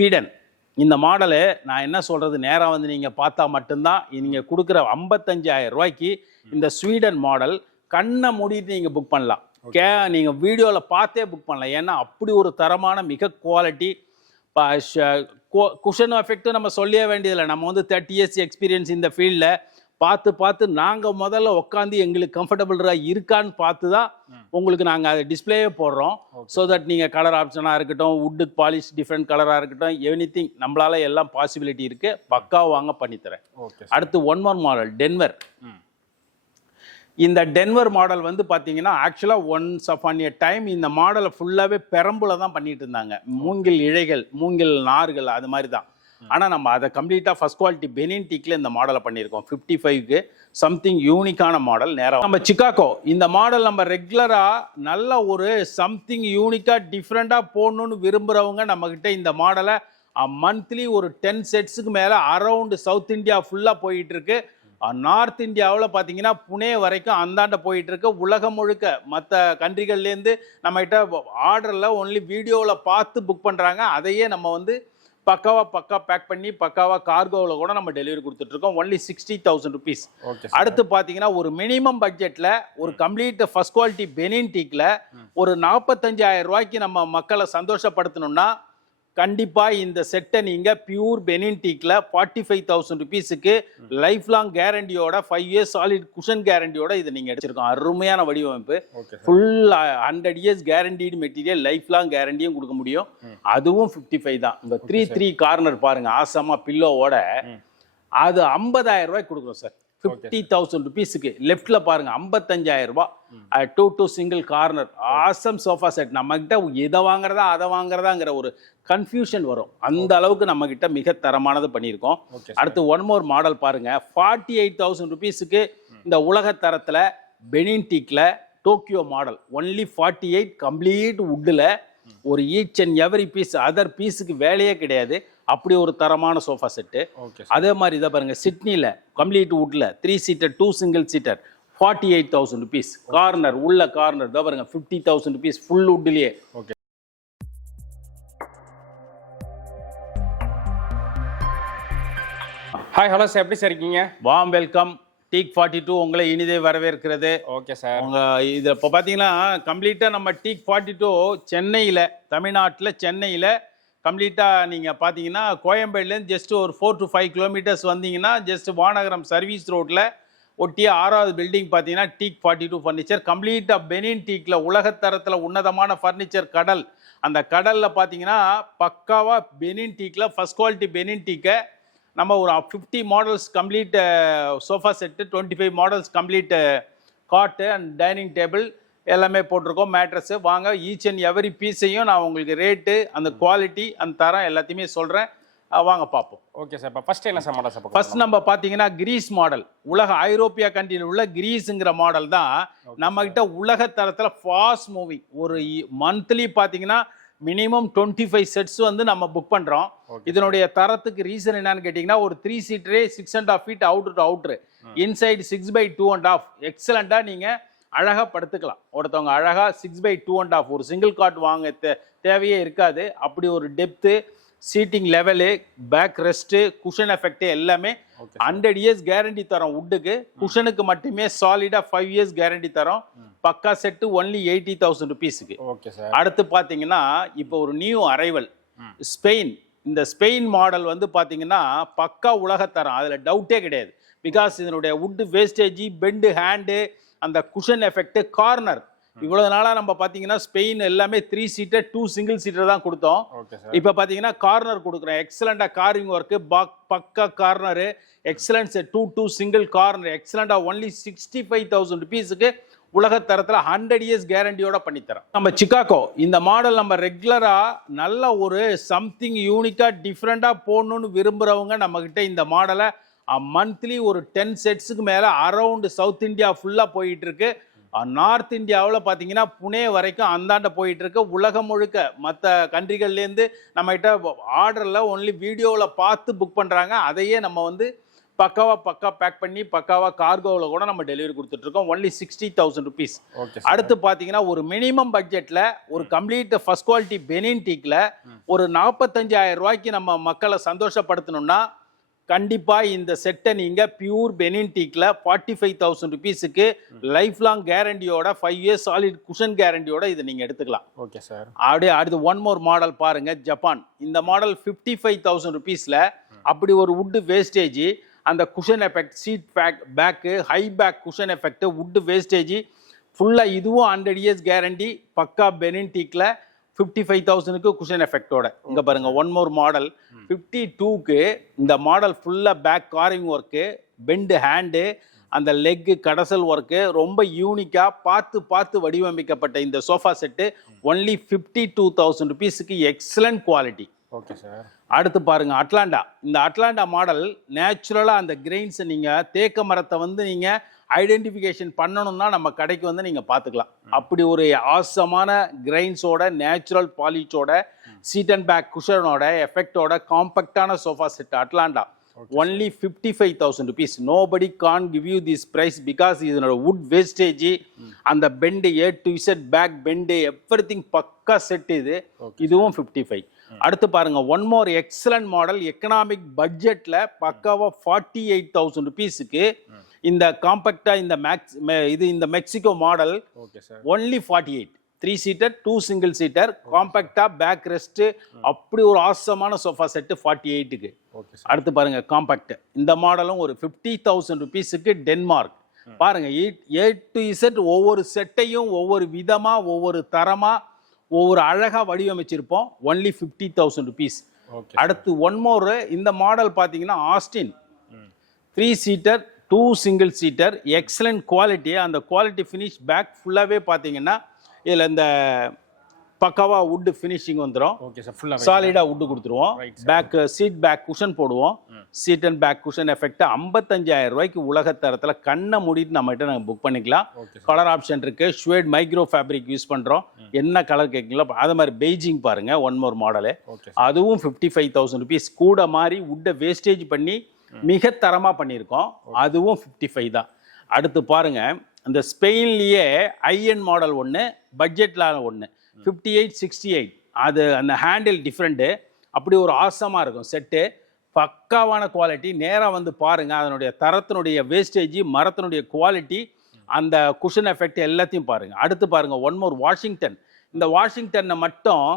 Sweden இந்த model நான் என்ன சொல்கிறது, நேராக வந்து நீங்கள் பார்த்தா மட்டும்தான் நீங்கள் கொடுக்குற 55,000 ரூபாய்க்கு இந்த ஸ்வீடன் மாடல் கண்ணை மூடிட்டு நீங்கள் புக் பண்ணலாம். நீங்கள் வீடியோவில் பார்த்தே புக் பண்ணலாம். ஏன்னா அப்படி ஒரு தரமான மிக குவாலிட்டி. குஷன் எஃபெக்ட்டும் நம்ம சொல்லவே வேண்டியதில்லை. நம்ம வந்து 30 years எக்ஸ்பீரியன்ஸ் இந்த ஃபீல்டில் பார்த்து நாங்கள் முதல்ல உட்காந்து எங்களுக்கு கம்ஃபர்டபுளாக இருக்கான்னு பார்த்து தான் உங்களுக்கு நாங்கள் அதை டிஸ்பிளேயே போடுறோம். ஸோ தட் நீங்கள் கலர் ஆப்ஷனாக இருக்கட்டும், வுட்டு பாலிஷ் டிஃப்ரெண்ட் கலராக இருக்கட்டும், எனிதிங் நம்மளால எல்லாம் பாசிபிலிட்டி இருக்குது. பக்காவாக வாங்க பண்ணித்தரேன். அடுத்து ஒன் மோர் மாடல் டென்வர். இந்த டென்வர் மாடல் வந்து பார்த்தீங்கன்னா ஆக்சுவலாக ஒன்ஸ் அப்பான் எ டைம் இந்த மாடலை ஃபுல்லாகவே பெரம்புல தான் பண்ணிட்டு இருந்தாங்க. மூங்கில் இழைகள், மூங்கில் நார்கள், அது மாதிரி தான். ஆனால் நம்ம அதை கம்ப்ளீட்டாக ஃபஸ்ட் குவாலிட்டி பெனின் டீக்கில் இந்த மாடலை பண்ணியிருக்கோம். 55க்கு சம்திங் யூனிக்கான மாடல். நேரம் நம்ம சிக்காகோ இந்த மாடல் நம்ம ரெகுலராக நல்ல ஒரு சம்திங் யூனிக்காக டிஃப்ரெண்ட்டாக போடணுன்னு விரும்புகிறவங்க நம்மக்கிட்ட இந்த மாடலை மந்த்லி ஒரு 10 செட்ஸுக்கு மேலே அரவுண்டு சவுத் இந்தியா ஃபுல்லாக போயிட்டுருக்கு. நார்த் இந்தியாவில் பார்த்தீங்கன்னா புனே வரைக்கும் அந்தாண்ட போயிட்டுருக்கு. உலகம் முழுக்க மற்ற கண்ட்ரிகள்லேருந்து நம்மகிட்ட ஆர்டரில் ஒன்லி வீடியோவில் பார்த்து புக் பண்ணுறாங்க. அதையே நம்ம வந்து பக்கா பேக் பண்ணி பக்காவாக கார்கோவில் கூட நம்ம டெலிவரி கொடுத்துட்ருக்கோம். Only 60,000 rupees. அடுத்து பார்த்தீங்கன்னா ஒரு மினிமம் பட்ஜெட்டில் ஒரு கம்ப்ளீட் ஃபர்ஸ்ட் குவாலிட்டி பெனின் டீக்கில் ஒரு 45,000 ரூபாய்க்கு நம்ம மக்களை சந்தோஷப்படுத்தணும்னா கண்டிப்பாக இந்த செட்டை நீங்கள் பியூர் பெனின் டீக்கில் 45,000 ருபீஸுக்கு லைஃப் லாங் கேரண்டியோட 5 years சாலிட் குஷன் கேரண்டியோட இதை நீங்கள் எடுத்திருக்கோம். அருமையான வடிவமைப்பு. Full 100 years guaranteed material, life long கேரண்டியும் கொடுக்க முடியும். அதுவும் 55 தான். இந்த 3 கார்னர் பாருங்க, ஆசமா பில்லோவோட அது 50,000 ரூபாய்க்கு கொடுக்குறோம் சார். 50,000 ருபீஸுக்கு. லெஃப்ட்ல பாருங்க 55,000 ரூபாய். 2 single corner awesome sofa set. நம்ம கிட்ட எதை வாங்குறதா அதை வாங்குறதாங்கிற ஒரு கன்ஃபியூஷன் வரும். அந்த அளவுக்கு நம்ம கிட்ட மிக தரமானது பண்ணியிருக்கோம். அடுத்து ஒன் மோர் மாடல் பாருங்க. 48,000 ருபீஸுக்கு இந்த உலக தரத்துல பெனின் டீக்ல டோக்கியோ மாடல். ஒன்லி 48 கம்ப்ளீட் வுட்டில். ஒரு each and every piece, other பீஸுக்கு வேலையே கிடையாது. அப்படி ஒரு தரமான சோஃபா செட்டு. அதே மாதிரி இதை பாருங்க, சிட்னியில் கம்ப்ளீட் வுட்ல 3 seater 2 single seater 48,000 rupees. Corner உள்ள கார்னர் இதை பாருங்க 50,000 ருபீஸ் ஃபுல் வுட்லேயே. ஹாய், ஹலோ சார், எப்படி சார் இருக்கீங்க? Warm welcome. டீக் 42 உங்களை இனிதே வரவேற்கிறது. Okay sir. உங்கள் இதில் இப்போ பார்த்தீங்கன்னா கம்ப்ளீட்டாக நம்ம டீக் 42 சென்னையில், தமிழ்நாட்டில் சென்னையில் கம்ப்ளீட்டாக நீங்கள் பார்த்தீங்கன்னா கோயம்பேடுலேருந்து ஜஸ்ட் ஒரு 4 to 5 கிலோமீட்டர்ஸ் வந்தீங்கன்னா ஜஸ்ட் வானகரம் சர்வீஸ் ரோட்டில் ஒட்டிய 6வது பில்டிங் பார்த்தீங்கன்னா டீக் 42 ஃபர்னிச்சர். கம்ப்ளீட்டாக பெனின் டீக்கில் உலகத்தரத்தில் உன்னதமான ஃபர்னிச்சர் கடல். அந்த கடலில் பார்த்தீங்கன்னா பக்காவாக பெனின் டீக்கில் ஃபஸ்ட் குவாலிட்டி பெனின் டீக்கை நம்ம ஒரு 50 models complete sofa set, 25 models complete காட்டு அண்ட் டைனிங் டேபிள் எல்லாமே போட்டிருக்கோம். மேட்ரஸு வாங்க, ஈச் அண்ட் எவரி பீஸையும் நான் உங்களுக்கு ரேட்டு, அந்த குவாலிட்டி, அந்த தரம் எல்லாத்தையுமே சொல்கிறேன். வாங்க பார்ப்போம். Okay sir. இப்போ ஃபஸ்ட்டு என்ன சார் மாடல் சார்? ஃபர்ஸ்ட் நம்ம பார்த்தீங்கன்னா கிரீஸ் மாடல். உலக ஐரோப்பியா கண்ட்ரியில் உள்ள கிரீஸுங்கிற மாடல் தான் நம்மகிட்ட உலக தரத்தில் ஃபாஸ்ட் மூவிங். ஒரு மந்த்லி பார்த்தீங்கன்னா மினிமம் 25 செட்ஸ் வந்து நம்ம புக் பண்ணுறோம். இதனுடைய தரத்துக்கு ரீசன் என்னன்னு கேட்டிங்கன்னா, ஒரு 3 சீட்டரே 6.5 feet outer to outer, inside 6/2.5 எக்ஸலண்ட்டாக நீங்கள் அழகாக படுத்துக்கலாம். ஒருத்தவங்க அழகாக 6/2.5 ஒரு சிங்கிள் காட் வாங்க தேவையே இருக்காது. அப்படி ஒரு depth, seating level, back rest, cushion effect எல்லாமே 100 years கேரண்டி தரோம். வுட்டுக்கு குஷனுக்கு மட்டுமே சாலிடாக 5 years கேரண்டி தரோம். பக்கா செட்டு ஒன்லி 80,000 ருபீஸுக்கு. அடுத்து பார்த்தீங்கன்னா இப்போ ஒரு நியூ அரைவல் ஸ்பெயின். இந்த ஸ்பெயின் மாடல் வந்து பார்த்தீங்கன்னா பக்கா உலகத்தரம், அதில் டவுட்டே கிடையாது. பிகாஸ் இதனுடைய வுட்டு வேஸ்டேஜி, பெண்டு ஹேண்டு, அந்த குஷன் எஃபெக்ட், கார்னர். இவ்வளவு நாளாக நம்ம பார்த்தீங்கன்னா ஸ்பெயின் எல்லாமே 3 சீட்டர் 2 சிங்கிள் சீட்டர் தான் கொடுத்தோம். இப்போ பார்த்தீங்கன்னா கார்னர் கொடுக்குறோம். எக்ஸலண்டாக காரிங் ஒர்க்கு, பக்கா கார்னரு, எக்ஸலன்ஸ் 2 சிங்கிள் கார்னர் எக்ஸலண்டாக ஒன்லி 65,000 ருபீஸுக்கு உலகத்தரத்தில் 100 years கேரண்டியோட பண்ணித்தரோம். நம்ம சிக்காகோ இந்த மாடல் நம்ம ரெகுலராக நல்ல ஒரு சம்திங் யூனிக்காக டிஃப்ரெண்ட்டாக போடணுன்னு விரும்புகிறவங்க நம்மக்கிட்ட இந்த மாடலை மந்த்லி ஒரு 10 செட்ஸுக்கு மேலே அரவுண்டு சவுத் இந்தியா ஃபுல்லாக போயிட்டுருக்கு. நார்த் இந்தியாவில் பார்த்தீங்கன்னா புனே வரைக்கும் அந்தாண்ட போயிட்டுருக்கு. உலகம் முழுக்க மற்ற கண்ட்ரிகள்லேருந்து நம்மகிட்ட ஆர்டரில் ஒன்லி வீடியோவில் பார்த்து புக் பண்ணுறாங்க. அதையே நம்ம வந்து பக்கா பேக் பண்ணி பக்காவா கார்கோவில் கூட நம்ம டெலிவரி கொடுத்துட்டு இருக்கோம். Only 60,000 rupees. ஓகே. அடுத்து பார்த்தீங்கன்னா ஒரு மினிமம் பட்ஜெட்ல ஒரு கம்ப்ளீட் ஃபர்ஸ்ட் குவாலிட்டி பெனின் டீக்ல ஒரு 45,000 ரூபாய்க்கு நம்ம மக்களை சந்தோஷப்படுத்தணும்னா கண்டிப்பா இந்த செட்டை நீங்க பியூர் பெனின் டீக்ல 45,000 ருபீஸுக்கு லைஃப் லாங் கேரண்டியோட 5 இயர்ஸ் சாலிட் குஷன் கேரண்டியோட இதை நீங்க எடுத்துக்கலாம். Okay sir. அப்படியே அடுத்து ஒன் மோர் மாடல் பாருங்க, ஜப்பான். இந்த மாடல் 55,000 ருபீஸ்ல அப்படி ஒரு வுட் வேஸ்டேஜ், அந்த cushion effect, seat back, high back cushion effect, wood wastage ஃபுல்லா இதுவும் 100 இயர்ஸ் கேரண்டி பக்கா பெனின் டீக்ல 55,000க்கு குஷன் எஃபெக்டோட. இங்க பாருங்க ஒன் மோர் மாடல் 52க்கு இந்த மாடல் ஃபுல்லா பேக் காரிங் ஒர்க்கு, பெண்டு ஹேண்டு, அந்த லெக் கடசல் ஒர்க்கு ரொம்ப யூனிக்கா பார்த்து வடிவமைக்கப்பட்ட இந்த சோஃபா செட்டு ஒன்லி 52,000 ருபீஸுக்கு எக்ஸலண்ட் குவாலிட்டி. Okay sir. அடுத்து பாருங்க அட்லாண்டா. இந்த அட்லாண்டா மாடல் நேச்சுரலா அந்த கிரெயின்ஸ் நீங்க தேக்க மரத்தை வந்து நீங்க ஐடென்டிஃபிகேஷன் பண்ணணும்னா நம்ம கடைக்கு வந்து நீங்க பாத்துக்கலாம். அப்படி ஒரு ஆசமான கிரெயின்ஸோட நேச்சுரல் பாலிஷோட சீட் அண்ட் பேக் குஷனோட எஃபெக்டோட காம்பேக்டான sofa set Atlanta only 55,000 rupees. Nobody can give you this price because இதனோட வுட் வேஸ்டேஜ், அந்த bend A to Z back bend everything பக்கா செட். இதுவும் 55. அடுத்து பாருங்க one more excellent model economic பட்ஜெட்ல பக்காவா 48,000 ருபீஸுக்கு இந்த காம்பேக்டா இந்த இந்த Mexico model only 48. 3 seater 2 single seater காம்பேக்டா பேக் ரெஸ்ட் அப்படி ஒரு ஆசமான சோஃபா செட்டு 48க்கு. அடுத்து பாருங்க காம்பேக்ட். இந்த மாடலும் ஒரு 50,000 ருபீஸுக்கு டென்மார்க். பாருங்க A to Z ஒவ்வொரு செட்டையும் ஒவ்வொரு விதமா ஒவ்வொரு தரமா ஒவ்வொரு அழகா வடிவமைச்சிருப்போம். Only 50,000 rupees. அடுத்து ஒன் மோர் இந்த மாடல் பார்த்தீங்கன்னா Austin 3 seater 2 single seater excellent quality. அந்த குவாலிட்டி ஃபினிஷ் பேக் ஃபுல்லாகவே பார்த்தீங்கன்னா இதில் இந்த பக்காவா வுட் ஃபினிஷிங் வந்துடும். Okay sir. ஃபுல்லாக சாலிடாக வுட் கொடுத்துருவோம். பேக் சீட் பேக் குஷன் போடுவோம். Seat and back cushion effect 55,000 ரூபாய்க்கு உலகத்தரத்தில் கண்ணை மூடிட்டு நம்மகிட்ட நாங்கள் புக் பண்ணிக்கலாம். கலர் ஆப்ஷன் இருக்கு. ஷ்வேட் மைக்ரோ ஃபேப்ரிக் யூஸ் பண்ணுறோம். என்ன கலர் கேட்குங்களோ அது மாதிரி பெய்ஜிங் பாருங்க ஒன் மோர் மாடலு. அதுவும் 55,000 ருபீஸ். கூட மாதிரி வுட்டை வேஸ்டேஜ் பண்ணி மிக தரமாக பண்ணியிருக்கோம். அதுவும் 55 தான். அடுத்து பாருங்க இந்த ஸ்பெயின்லேயே ஐஎன் மாடல் ஒன்று, பட்ஜெட்ல ஒன்று 5868. அது அந்த ஹேண்டில் டிஃப்ரெண்ட்டு. அப்படி ஒரு ஆசமாக இருக்கும் செட்டு. பக்காவான குவாலிட்டி. நேராக வந்து பாருங்க அதனுடைய தரத்தினுடைய வேஸ்டேஜ், மரத்தினுடைய குவாலிட்டி, அந்த குஷன் எஃபெக்ட் எல்லாத்தையும் பாருங்க. அடுத்து பாருங்க ஒன் மோர் வாஷிங்டன். இந்த வாஷிங்டனை மட்டும்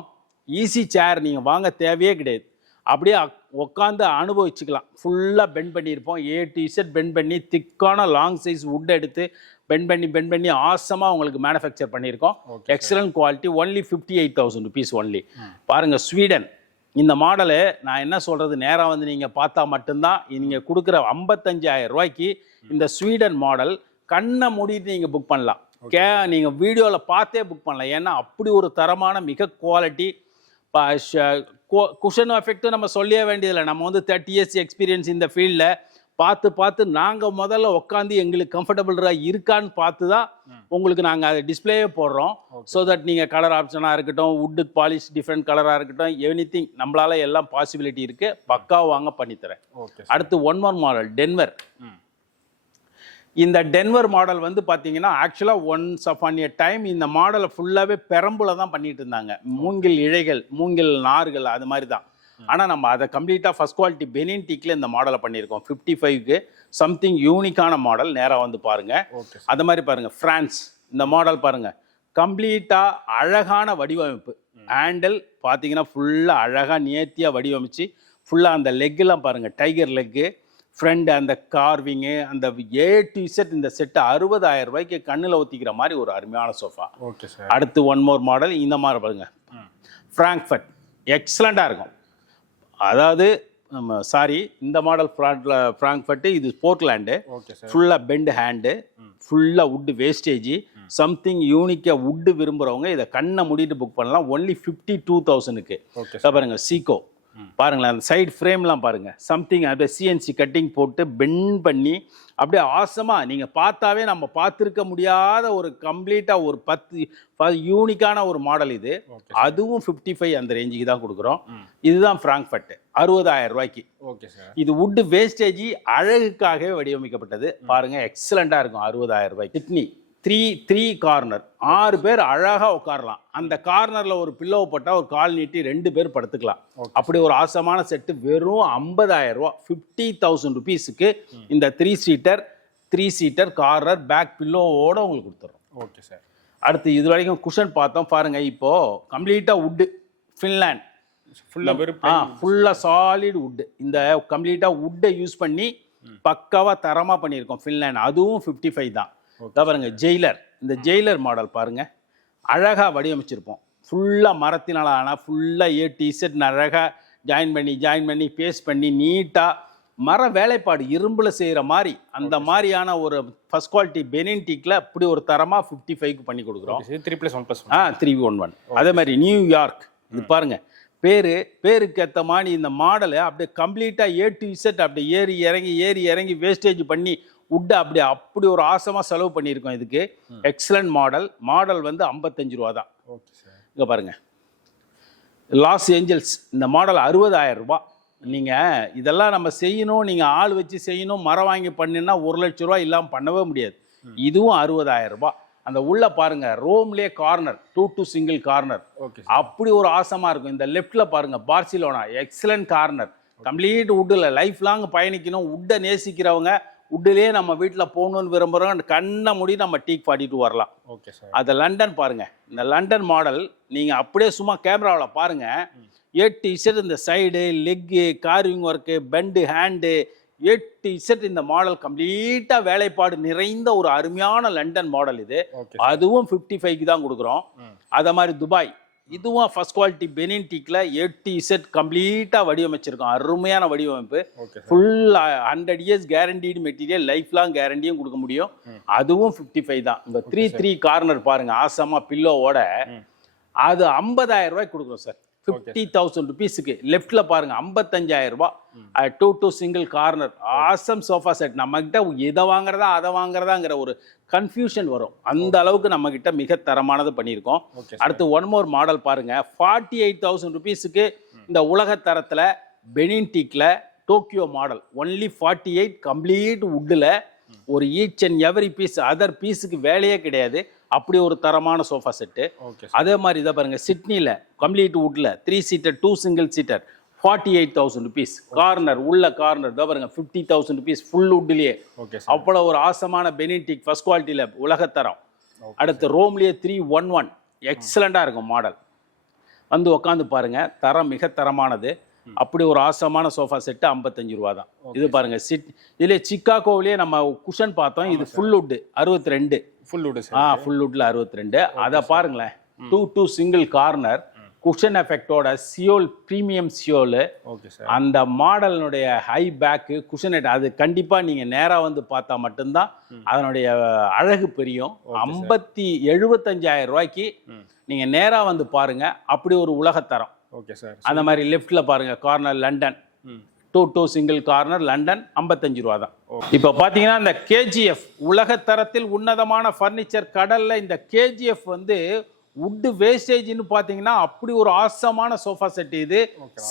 ஈஸி சேர் நீங்கள் வாங்க தேவையே கிடையாது. அப்படியே உட்காந்து அனுபவிச்சுக்கலாம். ஃபுல்லாக பெண்ட் பண்ணியிருப்போம். A to Z பெண்ட் பண்ணி திக்கான லாங் சைஸ் வுட் எடுத்து பெண்ட் பண்ணி ஆசமாக உங்களுக்கு மேனுஃபேக்சர் பண்ணியிருக்கோம். Excellent quality. Only 58,000 rupees only. பாருங்க ஸ்வீடன். இந்த மாடலு நான் என்ன சொல்கிறது, நேராக வந்து நீங்கள் பார்த்தா மட்டும்தான். நீங்கள் கொடுக்குற 55,000 ரூபாய்க்கு இந்த ஸ்வீடன் மாடல் கண்ணை மூடிட்டு நீங்கள் புக் பண்ணலாம். நீங்கள் வீடியோவில் பார்த்தே புக் பண்ணலாம். ஏன்னா அப்படி ஒரு தரமான மிக குவாலிட்டி. குஷன் எஃபெக்ட்டும் நம்ம சொல்லியே வேண்டியதில்லை. நம்ம வந்து 30 இயர்ஸ் எக்ஸ்பீரியன்ஸ் இந்த ஃபீல்டில் பார்த்து நாங்கள் முதல்ல உட்காந்து எங்களுக்கு கம்ஃபர்டபுளாக இருக்கான்னு பார்த்து தான் உங்களுக்கு நாங்கள் அதை டிஸ்பிளேயே போடுறோம். ஸோ தட் நீங்கள் கலர் ஆப்ஷனாக இருக்கட்டும், வுட்டு பாலிஷ் டிஃப்ரெண்ட் கலராக இருக்கட்டும், எனிதிங் நம்மளால எல்லாம் பாசிபிலிட்டி இருக்குது. பக்காவாக வாங்க பண்ணித்தரேன். அடுத்து ஒன் மோர் மாடல் டென்வர். இந்த டென்வர் மாடல் வந்து பார்த்தீங்கன்னா ஆக்சுவலாக ஒன்ஸ் அப்பான் எ டைம் இந்த மாடலை ஃபுல்லாகவே பெரம்புல தான் பண்ணிட்டு இருந்தாங்க. மூங்கில் இழைகள், மூங்கில் நார்கள், அது மாதிரி தான். ஆனால் நம்ம அதை கம்ப்ளீட்டாக ஃபர்ஸ்ட் குவாலிட்டி பெனின் டீக்கில் இந்த மாடலை பண்ணியிருக்கோம். 55க்கு சம்திங் யூனிக்கான மாடல். நேராக வந்து பாருங்க. அது மாதிரி பாருங்க ஃப்ரான்ஸ். இந்த மாடல் பாருங்க கம்ப்ளீட்டாக அழகான வடிவமைப்பு. ஹேண்டில் பார்த்தீங்கன்னா ஃபுல்லாக அழகாக நேர்த்தியாக வடிவமைச்சு ஃபுல்லாக அந்த லெக்கெல்லாம் பாருங்க டைகர் லெக்கு, ஃப்ரண்ட் அந்த கார்விங்கு, அந்த A to Z இந்த செட்டு 60,000 ரூபாய்க்கு கண்ணில் ஊற்றிக்கிற மாதிரி ஒரு அருமையான சோஃபா. Okay sir. அடுத்து ஒன் மோர் மாடல் இந்த மாதிரி பாருங்க ஃப்ராங்க்ஃபர்ட். எக்ஸலண்ட்டாக இருக்கும். அதாவது இந்த மாடல் ஃப்ராங்க்ஃபர்ட். இது போர்ட்லாண்டு. ஃபுல்லாக பெண்ட் ஹேண்டு, ஃபுல்லாக வுட்டு வேஸ்டேஜ், சம்திங் யூனிக்காக வுட்டு விரும்புகிறவங்க இதை கண்ணை மூடிட்டு புக் பண்ணலாம். ஒன்லி 52,000க்கு. பாருங்க சீகோ பாருங்களேன், அந்த சைடு ஃப்ரேம்லாம் பாருங்க, சம்திங் அப்படியே சிஎன்சி கட்டிங் போட்டு பெண்ட் பண்ணி அப்படியே ஆசமா நீங்க பார்த்தாவே நம்ம பார்த்துருக்க முடியாத ஒரு கம்ப்ளீட்டா ஒரு 10 யூனிக்கான ஒரு மாடல் இது. அதுவும் 55 அந்த ரேஞ்சுக்கு தான் கொடுக்குறோம். இதுதான் ஃப்ராங்க்ஃபர்ட் 60,000 ரூபாய்க்கு. Okay sir. இது வுட் வேஸ்டேஜ் அழகுக்காகவே வடிவமைக்கப்பட்டது. பாருங்க, எக்ஸலண்டா இருக்கும் 60,000 ரூபாய்க்கு. கிட்னி 3 கார்னர், 6 பேர் அழகா உட்காரலாம். அந்த கார்னர்ல ஒரு பில்லோவை போட்டா ஒரு கால் நீட்டி 2 பேர் படுத்துக்கலாம். அப்படி ஒரு ஆசமான செட்டு வெறும் 50,000 ரூபாய். 50,000 ருபீஸுக்கு இந்த 3 சீட்டர் கார்னர் பேக் பில்லோவோட உங்களுக்கு கொடுத்துறோம். Okay sir. அடுத்து இது வரைக்கும் குஷன் பார்த்தோம். பாருங்க, இப்போ கம்ப்ளீட்டா வுட் ஃபின்லாண்ட் ஃபுல்லா சாலிட் வுட். இந்த கம்ப்ளீட்டா வுட்டை யூஸ் பண்ணி பக்காவா தரமா பண்ணியிருக்கோம் ஃபின்லாண்ட். அதுவும் 55 தான். பாருங்க, ஜெயிலர், இந்த ஜெயிலர் மாடல் பாருங்க, அழகா வடிவமைச்சிருப்போம். ஃபுல்லா மரத்தினால ஆனால் ஃபுல்லா A-to-Z அழகா ஜாயின் பண்ணி பேஸ்ட் பண்ணி நீட்டா மர வேலைப்பாடு இரும்புல செய்யற மாதிரி அந்த மாதிரியான ஒரு ஃபர்ஸ்ட் குவாலிட்டி பெனின்டிக்ல அப்படி ஒரு தரமா 55க்கு பண்ணி கொடுக்குறோம். 3+1+1 311. அதே மாதிரி நியூயார்க், இது பாருங்க, பேருக்கு ஏற்ற மாதிரி இந்த மாடலை அப்படியே கம்ப்ளீட்டா A-to-Z அப்படியே ஏறி இறங்கி வேஸ்டேஜ் பண்ணி வுட்டை அப்படி ஒரு ஆசமா செலவு பண்ணியிருக்கோம். இதுக்கு எக்ஸலண்ட் மாடல் வந்து 55 ரூபா தான். இங்க பாருங்க, லாஸ் ஏஞ்சல்ஸ், இந்த மாடல் 60,000 ரூபாய். நீங்க இதெல்லாம் நம்ம செய்யணும், நீங்க ஆள் வச்சு செய்யணும், மரம் வாங்கி பண்ணினா 1,00,000 ரூபாய் இல்லாம பண்ணவே முடியாது. இதுவும் 60,000 ரூபாய். அந்த உள்ள பாருங்க, ரோம்லே கார்னர் 2 சிங்கிள் கார்னர், அப்படி ஒரு ஆசமா இருக்கும். இந்த லெஃப்ட்ல பாருங்க, பார்சிலோனா எக்ஸலண்ட் கார்னர், கம்ப்ளீட் வுட்ல லைஃப் லாங் பயணிக்கணும், வுட்டை நேசிக்கிறவங்க, வுட்லேயே நம்ம வீட்டில் போகணுன்னு விரும்புகிறோம், கண்ணை மூடி நம்ம டீக் 42 வரலாம். Okay sir. அதை லண்டன் பாருங்க, இந்த லண்டன் மாடல் நீங்கள் அப்படியே சும்மா கேமராவில் பாருங்க, A-to-Z இந்த side leg carving work bend hand A-to-Z இந்த மாடல் கம்ப்ளீட்டாக வேலைப்பாடு நிறைந்த ஒரு அருமையான லண்டன் மாடல் இது. அதுவும் 55க்கு தான் கொடுக்குறோம். அதை மாதிரி துபாய், இதுவும் ஃபர்ஸ்ட் குவாலிட்டி பெனின்டிக்ல A-to-Z கம்ப்ளீட்டாக வடிவமைச்சிருக்கோம். அருமையான வடிவமைப்பு. Full 100 years guaranteed material, life long கேரண்டியும் கொடுக்க முடியும். அதுவும் 55 தான். இந்த 3 கார்னர் பாருங்க, ஆசமா பில்லோவோட, அது 50,000 ரூபாய்க்கு கொடுக்குறோம் சார். 50,000 ருபீஸுக்கு. லெஃப்ட்ல பாருங்க 55,000 ரூபாய். 2 single corner awesome sofa set. நம்ம கிட்ட எதை வாங்குறதா அதை வாங்குறதாங்கிற ஒரு கன்ஃபியூஷன் வரும். அந்த அளவுக்கு நம்ம கிட்ட மிக தரமானது பண்ணியிருக்கோம். அடுத்து ஒன் மோர் மாடல் பாருங்க, 48,000 ருபீஸுக்கு இந்த உலக தரத்துல பெனின்டிக்ல டோக்கியோ மாடல், ஒன்லி 48 கம்ப்ளீட் வுட்ல, ஒரு each and every piece, other பீஸுக்கு வேலையே கிடையாது. அப்படி ஒரு தரமான சோஃபா செட்டு. அதே மாதிரி இதை பாருங்க, சிட்னில கம்ப்ளீட் வுட்ல 3 seater 2 single seater 48,000 rupees. Corner உள்ள கார்னர் இதை பாருங்க 50,000 ருபீஸ் ஃபுல் வுட்லயே. அவ்வளோ ஒரு ஆசமான பெனின்டிக் ஃபர்ஸ்ட் குவாலிட்டியில உலகத்தரம். அடுத்து ரோம்லயே 311 எக்ஸலண்டா இருக்கும் மாடல். வந்து உட்காந்து பாருங்க, தரம் மிக தரமானது. அப்படி ஒரு ஆசமான சோஃபா செட்டு 55 ரூபா தான். இது பாருங்க, இதுல சிக்காகோவிலேயே நம்ம குஷன் பார்த்தோம், இது ஃபுல் வுட் 62. ஃபுல் வுட்ல 62. அதை பாருங்களேன், 2 சிங்கிள் கார்னர் குஷன் எஃபெக்டோட சியோல் பிரீமியம் சியோல். அந்த மாடலினுடைய ஹை பேக்கு குஷன், அது கண்டிப்பா நீங்க நேரா வந்து பார்த்தா மட்டும்தான் அதனுடைய அழகு புரியும். 75,000 ரூபாய்க்கு நீங்க நேரா வந்து பாருங்க, அப்படி ஒரு உலகத்தரம். Okay sir. அந்த மாதிரி லெஃப்ட்ல பாருங்க, corner London 2 single corner London 55 ரூபா தான். இப்போ பார்த்தீங்கன்னா இந்த KGF உலகத்தரத்தில் உன்னதமான ஃபர்னிச்சர் கடல்ல, இந்த KGF வந்து வுட் வேஸ்டேஜ்னு பார்த்தீங்கன்னா அப்படி ஒரு ஆசமான சோஃபா செட். இது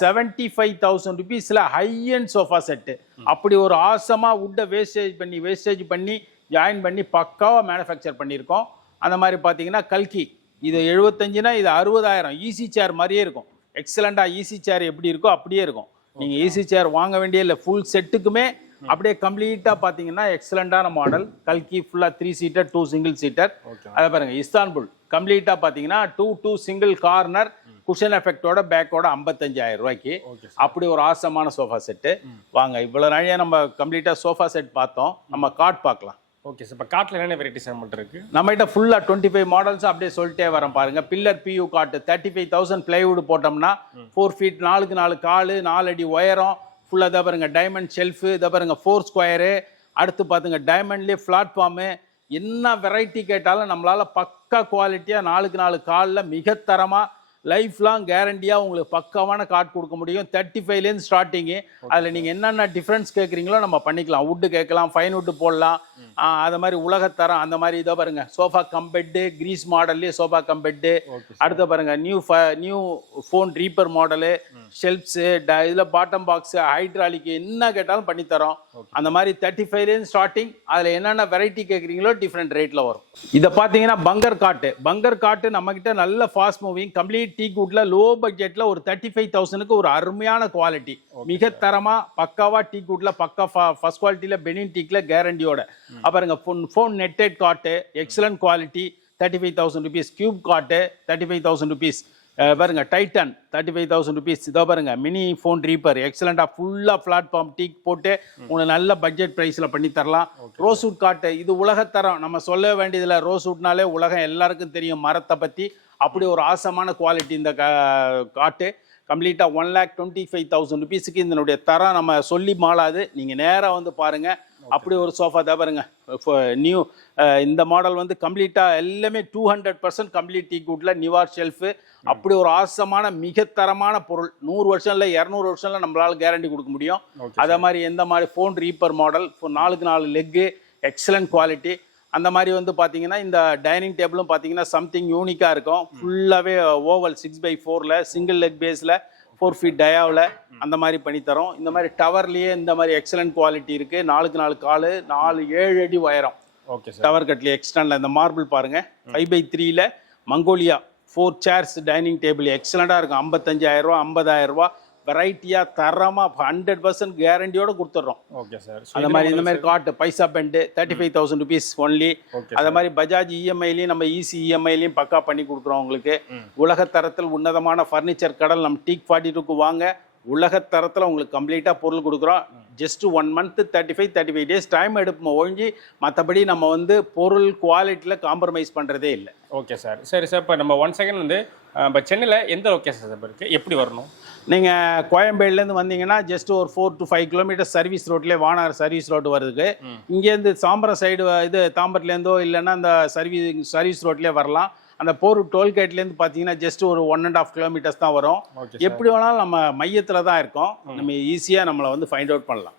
75,000 ருபீஸ்ல ஹை அண்ட் சோஃபா செட்டு. அப்படி ஒரு ஆசமா வுட்டை வேஸ்டேஜ் பண்ணி ஜாயின் பண்ணி பக்காவாக மேனுஃபேக்சர் பண்ணியிருக்கோம். அந்த மாதிரி பார்த்தீங்கன்னா கல்கி, இது 75னா இது 60,000. ஈஸி சேர் மாதிரியே இருக்கும். எக்ஸலண்டாக ஈஸி சேர் எப்படி இருக்கோ அப்படியே இருக்கும். நீங்கள் ஈஸி சேர் வாங்க வேண்டிய இல்லை, ஃபுல் செட்டுக்குமே அப்படியே கம்ப்ளீட்டாக பார்த்தீங்கன்னா எக்ஸலண்டான மாடல். கல்கி ஃபுல்லாக 3 சீட்டர் 2 சிங்கிள் சீட்டர். அதை பாருங்க, இஸ்தான்புல் கம்ப்ளீட்டாக பார்த்தீங்கன்னா 2 சிங்கிள் கார்னர் குஷன் எஃபெக்டோட பேக்கோட 55,000 ரூபாய்க்கு. அப்படி ஒரு ஆசமான சோஃபா செட்டு. வாங்க, இவ்வளோ நாளையா நம்ம கம்ப்ளீட்டாக சோஃபா செட் பார்த்தோம், நம்ம காட் பார்க்கலாம். Okay sir. இப்போ காட்டில் என்னென்ன வெரைட்டிஸ் நம்மள்ட்ட இருக்கு? நம்மகிட்ட ஃபுல்லாக 25 மாடல்ஸ் அப்படியே சொல்லிட்டே வரேன் பாருங்க. பில்லர் PU காட்டு 35,000 பிளைவுட் போட்டோம்னா 4 ஃபீட் 4க்கு 4 கால் 4 அடி உயரம். ஃபுல்லாக இதை பாருங்க, டைமண்ட் ஷெல்ஃபு, இதை பாருங்க 4 ஸ்கொயரு. அடுத்து பார்த்துங்க டைமண்ட்லேயே பிளாட்ஃபார்மு. என்ன வெரைட்டி கேட்டாலும் நம்மளால் பக்கா குவாலிட்டியாக 4க்கு 4 காலில் மிக தரமாக லைஃப் லாங் கேரண்டியாக உங்களுக்கு பக்காவான காட் கொடுக்க முடியும். 35லேருந்து ஸ்டார்டிங்கு. அதில் நீங்கள் என்னென்ன டிஃப்ரென்ஸ் கேட்குறீங்களோ நம்ம பண்ணிக்கலாம். வுட்டு கேட்கலாம், ஃபைன் வுட்டு போடலாம். அது மாதிரி உலகத்தரம் அந்த மாதிரி இதோ பாருங்க, sofa cum bed, Greece மாடல்லே sofa cum bed. அடுத்த பாருங்க, new phone reaper model, shelves, இதில் பாட்டம் பாக்ஸு, ஹைட்ராலிக் என்ன கேட்டாலும் பண்ணித்தரோம். அந்த மாதிரி 35லேருந்து ஸ்டார்டிங். அதில் என்னென்ன வெரைட்டி கேட்குறீங்களோ டிஃப்ரெண்ட் ரேட்டில் வரும். இதை பார்த்தீங்கன்னா பங்கர் காட்டு நம்மக்கிட்ட நல்ல ஃபாஸ்ட் மூவிங் கம்ப்ளீட் டீ குட்ல லோ பட்ஜெட்டில் ஒரு 35,000க்கு ஒரு அருமையான குவாலிட்டி, மிக தரமாக பக்காவாக டீ குட்ல பக்கா ஃபர்ஸ்ட் குவாலிட்டியில் பெனின் டீக்கில் கேரண்டியோட. பாருங்க, ஃபோன் நெட்டட் காட்டு, எக்ஸலண்ட் குவாலிட்டி, 35,000 ருபீஸ். கியூப் காட்டு 35,000 ருபீஸ். பாருங்க, டைட்டன் 35,000 ருபீஸ். இதோ பாருங்க, மினி ஃபோன் ரீப்பர் எக்ஸலண்டா ஃபுல்லா பிளாட்ஃபார்ம் டீக் போட்டு உங்களுக்கு நல்ல பட்ஜெட் பிரைஸ்ல பண்ணி தரலாம். ரோஸ்வுட் காட்டு, இது உலகத்தரம், நம்ம சொல்ல வேண்டியதில்லை. ரோஸ்வுட்னாலே உலகம் எல்லாருக்கும் தெரியும் மரத்தை பத்தி. அப்படி ஒரு ஆசமான குவாலிட்டி இந்த காட்டு. கம்ப்ளீட்டாக 1,25,000 ருபீஸுக்கு இதனுடைய தரம் நம்ம சொல்லி மாளாது. நீங்கள் நேராக வந்து பாருங்க. அப்படி ஒரு சோஃபா தான் பாருங்க, நியூ இந்த மாடல் வந்து கம்ப்ளீட்டாக எல்லாமே 200% கம்ப்ளீட் டீ குட்ல நியூஆர் ஷெல்ஃபு. அப்படி ஒரு ஆசமான மிக தரமான பொருள். 100 வருஷம் இல்லை 200 வருஷம்ல நம்மளால கேரண்டி கொடுக்க முடியும். அதே மாதிரி எந்த மாதிரி phone reaper model, 4x4 leg, excellent quality. அந்த மாதிரி வந்து பார்த்தீங்கன்னா இந்த டைனிங் டேபிளும் பார்த்தீங்கன்னா சம்திங் யூனிக்காக இருக்கும். ஃபுல்லாகவே ஓவல் 6x4ல சிங்கிள் லெக் பேஸில் 4 ஃபீட் டயாவில் அந்த மாதிரி பண்ணித்தரோம். இந்த மாதிரி டவர்லேயே இந்த மாதிரி எக்ஸலண்ட் குவாலிட்டி இருக்குது. 4x4 காலு, 7 அடி உயரம். Okay sir. டவர் கட்லி எக்ஸ்டர்னில் இந்த மார்பிள் பாருங்கள், 5x3ல மங்கோலியா 4 சேர்ஸ் டைனிங் டேபிள் எக்ஸலண்ட்டாக இருக்கும். 55,000 ரூபா, 50,000 ரூபா. வெரைட்டியாக தரமாக 100% கேரண்டியோட கொடுத்துட்றோம். Okay sir. அந்த மாதிரி இந்த மாதிரி காட்டு பைசா பெண்டு 35,000 ருபீஸ் ஒன்லி. அதே மாதிரி பஜாஜ் இஎம்ஐலையும் நம்ம ஈஸி இஎம்ஐலையும் பக்கா பண்ணி கொடுக்குறோம் உங்களுக்கு. உலகத்தரத்தில் உன்னதமான ஃபர்னிச்சர் கடல் நம்ம டீக் 42க்கு வாங்க. உலகத்தரத்தில் உங்களுக்கு கம்ப்ளீட்டாக பொருள் கொடுக்குறோம். ஜஸ்ட் 1 மந்த் 35 டேஸ் டைம் எடுப்போம் ஒழிஞ்சு, மற்றபடி நம்ம வந்து பொருள் குவாலிட்டியில் காம்ப்ரமைஸ் பண்ணுறதே இல்லை. Okay sir. சரி சார், இப்போ நம்ம 1 செகண்ட் வந்து இப்போ சென்னையில் எந்த லொக்கேஷன் சார் இருக்குது, எப்படி வரணும்? நீங்கள் கோயம்பேடுலேருந்து வந்தீங்கன்னா ஜஸ்ட் ஒரு 4 to 5 கிலோமீட்டர் சர்வீஸ் ரோட்லேயே, வானார் சர்வீஸ் ரோடு வருதுக்கு. இங்கேருந்து தாம்பரம் சைடு இது தாம்பரத்துலேருந்தோ இல்லைன்னா அந்த சர்வீஸ் ரோட்லேயே வரலாம். அந்த போரூர் டோல்கேட்லேருந்து பார்த்தீங்கன்னா ஜஸ்ட் ஒரு 1.5 கிலோமீட்டர்ஸ் தான் வரும். எப்படி வேணாலும் நம்ம மையத்தில் தான் இருக்கோம். நம்ம ஈஸியாக நம்மளை வந்து ஃபைண்ட் அவுட் பண்ணலாம்.